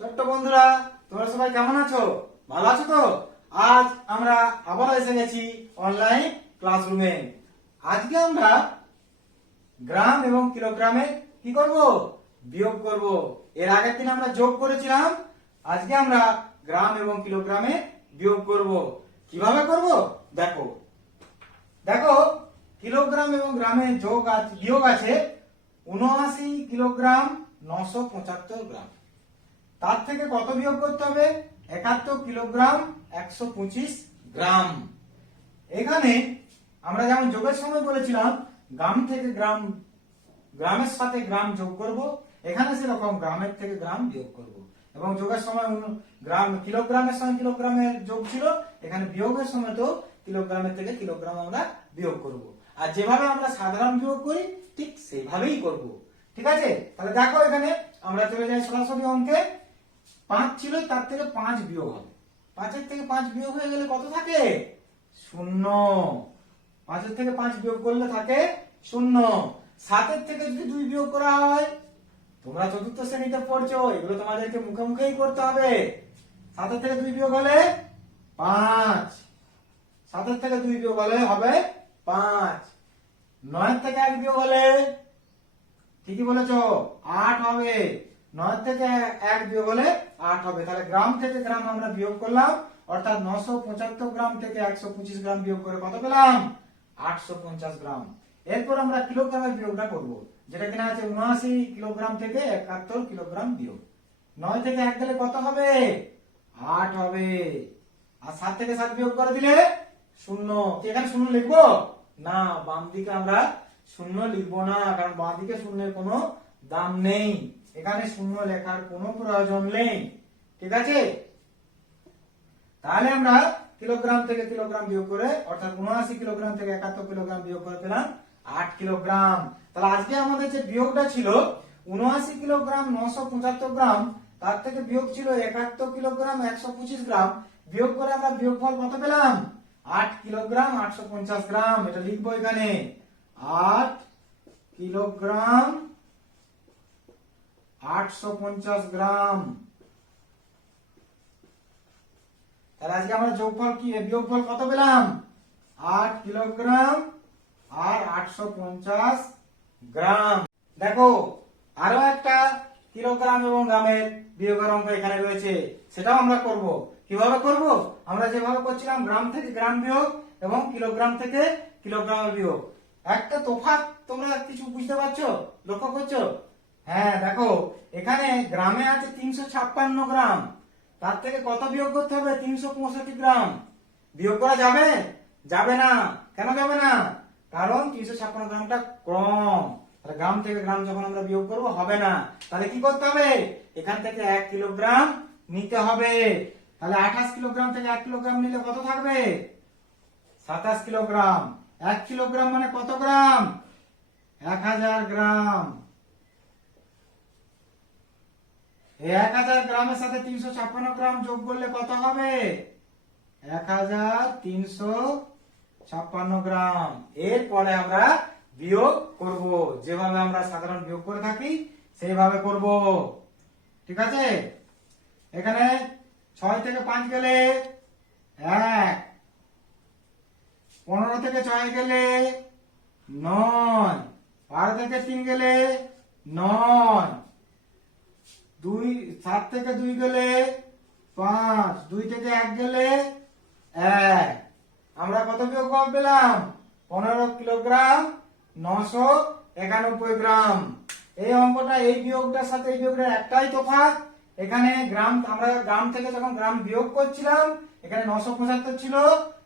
ছোট্ট বন্ধুরা, তোমরা সবাই কেমন আছো? ভালো আছো তো? আজ আমরা আবার এসে গেছি অনলাইন ক্লাসরুমে আজকে আমরা গ্রাম এবং কিলোগ্রামে কি করব? বিয়োগ করব। এর আগের দিন আমরা যোগ করেছিলাম। আজকে আমরা গ্রাম এবং কিলোগ্রামে বিয়োগ করব। কীভাবে করব? দেখো। দেখো, কিলোগ্রাম এবং গ্রামে যোগ আছে বিয়োগ আছে উনআশি কিলোগ্রাম নশো পঁচাত্তর গ্রাম। তার থেকে কত বিয়োগ করতে হবে? একাত্তর কিলোগ্রাম একশো পঁচিশ গ্রাম। এখানে আমরা যেমন যোগের সময় বলেছিলাম, গ্রাম থেকে গ্রাম, গ্রামের সাথে গ্রাম যোগ করব, এখানে সেরকম গ্রামের থেকে গ্রাম বিয়োগ করব। এবং যোগের সময় গ্রাম, কিলোগ্রামের সময় কিলোগ্রামের যোগ ছিল, এখানে বিয়োগের সময় তো কিলোগ্রামের থেকে কিলোগ্রাম আমরা বিয়োগ করব। আর যেভাবে আমরা সাধারণ বিয়োগ করি, ঠিক সেইভাবেই করব। ঠিক আছে? তাহলে দেখো এখানে আমরা চলে যাই সরাসরি অঙ্কে। পাঁচ ছিল, তার থেকে পাঁচ বিয়োগ হবে। পাঁচের থেকে পাঁচ বিয়োগ হয়ে গেলে কত থাকে? শূন্য। পাঁচের থেকে পাঁচ বিয়োগ করলে থাকে শূন্য। সাতের থেকে যদি দুই বিয়োগ করা হয়, তোমরা চতুর্থ শ্রেণীতে পড়ছো, এগুলো তোমাদেরকে মুখে মুখেই করতে হবে। সাতের থেকে দুই বিয়োগ হলে পাঁচ। সাতের থেকে দুই বিয়োগ হলে হবে পাঁচ। নয়ের থেকে এক বিয়োগ হলে ঠিকই বলেছ, আট হবে। নয় থেকে এক বিয়োগ হলে আট হবে। তাহলে গ্রাম থেকে গ্রাম আমরা বিয়োগ করলাম, অর্থাৎ নশো পঁচাত্তর গ্রাম থেকে একশো পঁচিশ গ্রাম বিয়োগ করে কত পেলাম? আটশো পঞ্চাশ গ্রাম। এরপর আমরা কিলোগ্রামের বিয়োগটা করব, যেটা কিনা আছে উনআশি কিলোগ্রাম থেকে একাত্তর কিলোগ্রাম বিয়োগ। নয় থেকে এক গেলে কত হবে? আট হবে। আর সাত থেকে সাত বিয়োগ করে দিলে শূন্য। এখানে শূন্য লিখব? না বাম দিকে আমরা শূন্য লিখব না, কারণ বাম দিকে শূন্যের কোনো দাম নেই। এখানে শূন্য লেখার কোনো প্রয়োজন নেই। ঠিক আছে? তাহলে আমরা কিলোগ্রাম থেকে কিলোগ্রাম বিয়োগ করে, অর্থাৎ উনআশি কিলোগ্রাম থেকে একাত্তর কিলোগ্রাম বিয়োগ করে পেলাম আট কিলোগ্রাম। তাহলে আজকে আমাদের যে বিয়োগটা ছিল, উনআশি কিলোগ্রাম নশো পঁচাত্তর গ্রাম, তার থেকে বিয়োগ ছিল একাত্তর কিলোগ্রাম একশো পঁচিশ গ্রাম। বিয়োগ করে আমরা বিয়োগফল কত পেলাম? আট কিলোগ্রাম আটশো পঞ্চাশ গ্রাম। এটা লিখব এখানে। আট কিলোগ্রাম আটশো পঞ্চাশ গ্রাম। তাহলে আজকে আমরা যোগফল কি? বিয়োগফল গ্রামের বিয়োগের এখানে রয়েছে। সেটাও আমরা করব। কীভাবে করব? আমরা যেভাবে করছিলাম, গ্রাম থেকে গ্রাম বিয়োগ এবং কিলোগ্রাম থেকে কিলোগ্রাম বিয়োগ। একটা তফাৎ তোমরা কিছু বুঝতে পারছ? লক্ষ্য করছ? হ্যাঁ দেখো, এখানে গ্রামে আছে তিনশো ছাপ্পান্ন গ্রাম। তার থেকে কত বিয়োগ করতে হবে? তিনশো পঁয়ষট্টি গ্রাম। বিয়োগ করা যাবে? যাবে না। কেন যাবে না? কারণ তিনশো ছাপ্পান্ন গ্রামটা কম। তাহলে গ্রাম থেকে গ্রাম যখন আমরা বিয়োগ করব, হবে না। তাহলে কি করতে হবে? এখান থেকে এক কিলোগ্রাম নিতে হবে। তাহলে আঠাশ কিলোগ্রাম থেকে এক কিলোগ্রাম নিলে কত থাকবে? সাতাশ কিলোগ্রাম। এক কিলোগ্রাম মানে কত গ্রাম? এক হাজার গ্রাম এই এক হাজার গ্রামের সাথে তিনশো ছাপ্পান্ন গ্রাম যোগ করলে কত হবে? এক হাজার তিনশো ছাপ্পান্ন গ্রাম। এরপরে আমরা বিয়োগ করব। যেভাবে আমরা সাধারণ বিয়োগ করে থাকি, সেইভাবে করব। ঠিক আছে? এখানে ছয় থেকে পাঁচ গেলে এক, পনেরো থেকে ছয় গেলে নয়, বারো থেকে তিন গেলে নয় দুই সাত থেকে দুই গেলে পাঁচ, দুই থেকে এক গেলে এক। আমরা কত কম পেলাম? পনেরো কিলোগ্রাম, নশো একানব্বই গ্রাম। এই অঙ্কটা, এই বিয়োগটার সাথে এই বিয়োগটা একটাই তফাৎ। এখানে গ্রাম, আমরা গ্রাম থেকে যখন গ্রাম বিয়োগ করছিলাম, এখানে নশো পঁচাত্তর ছিল,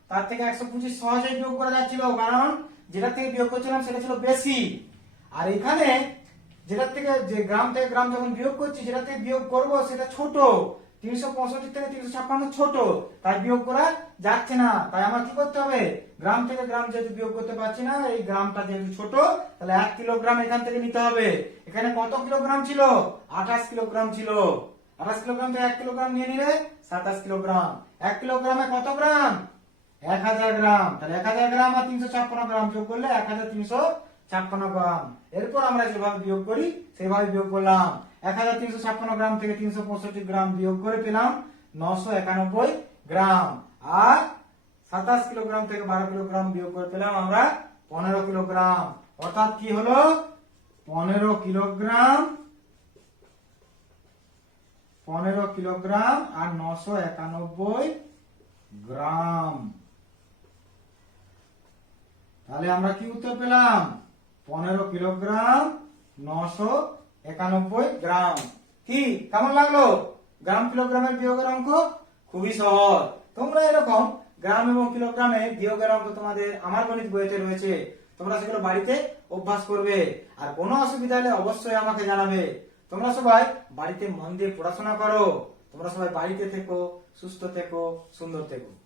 তার থেকে একশো পঁচিশ সহজেই বিয়োগ করা যাচ্ছিল। কারণ যেটা থেকে বিয়োগ করছিলাম, সেটা ছিল বেশি। আর এখানে যেটার থেকে যে গ্রাম থেকে গ্রাম যখন বিয়োগ করছি যেটা থেকে বিয়োগ করব সেটা ছোট। তিনশো পঁয়ষট্টি থেকে তিনশো ছাপ্পান্ন ছোট। তাই বিয়োগ করা যাচ্ছে না। তাই আমার কি করতে হবে? গ্রাম থেকে গ্রাম যেহেতু বিয়োগ করতে পারছি না, এই গ্রামটা যেহেতু ছোট, তাহলে এক কিলোগ্রাম এখান থেকে নিতে হবে। এখানে কত কিলোগ্রাম ছিল? আঠাশ কিলোগ্রাম ছিল। আঠাশ কিলোগ্রাম থেকে এক কিলোগ্রাম নিয়ে নিলে সাতাশ কিলোগ্রাম। এক কিলোগ্রামে কত গ্রাম? এক হাজার গ্রাম। তাহলে এক হাজার গ্রাম আর তিনশো ছাপ্পান্ন গ্রাম যোগ করলে এক হাজার তিনশো ছাপ্পান্ন গ্রাম। এরপর আমরা যেভাবে বিয়োগ করি, সেভাবে বিয়োগ করলাম। এক হাজার তিনশো ছাপ্পান্ন গ্রাম থেকে তিনশো পঁয়ষট্টি গ্রাম বিয়োগ করে পেলাম নশো একানব্বই গ্রাম। আর সাতাশ কিলোগ্রাম থেকে বারো কিলোগ্রাম বিয়োগ করে পেলাম আমরা পনেরো কিলোগ্রাম। অর্থাৎ কি হলো? পনেরো কিলোগ্রাম পনেরো কিলোগ্রাম আর নশো একানব্বই গ্রাম। তাহলে আমরা কি উত্তর পেলাম? পনেরো কিলোগ্রাম, নশো একানব্বই গ্রাম। কি? কেমন লাগল? গ্রাম কিলোগ্রামের বিয়োগের অঙ্ক? খুবই সহজ। তোমরা এরকম গ্রাম এবং কিলোগ্রামে বিয়োগের অঙ্ক তোমাদের আমার গণিত বইতে রয়েছে। তোমরা সেগুলো বাড়িতে অভ্যাস করবে। আর কোনো অসুবিধা হলে অবশ্যই আমাকে জানাবে। তোমরা সবাই বাড়িতে মন দিয়ে পড়াশোনা করো। তোমরা সবাই বাড়িতে থেকো, সুস্থ থেকো, সুন্দর থেকো।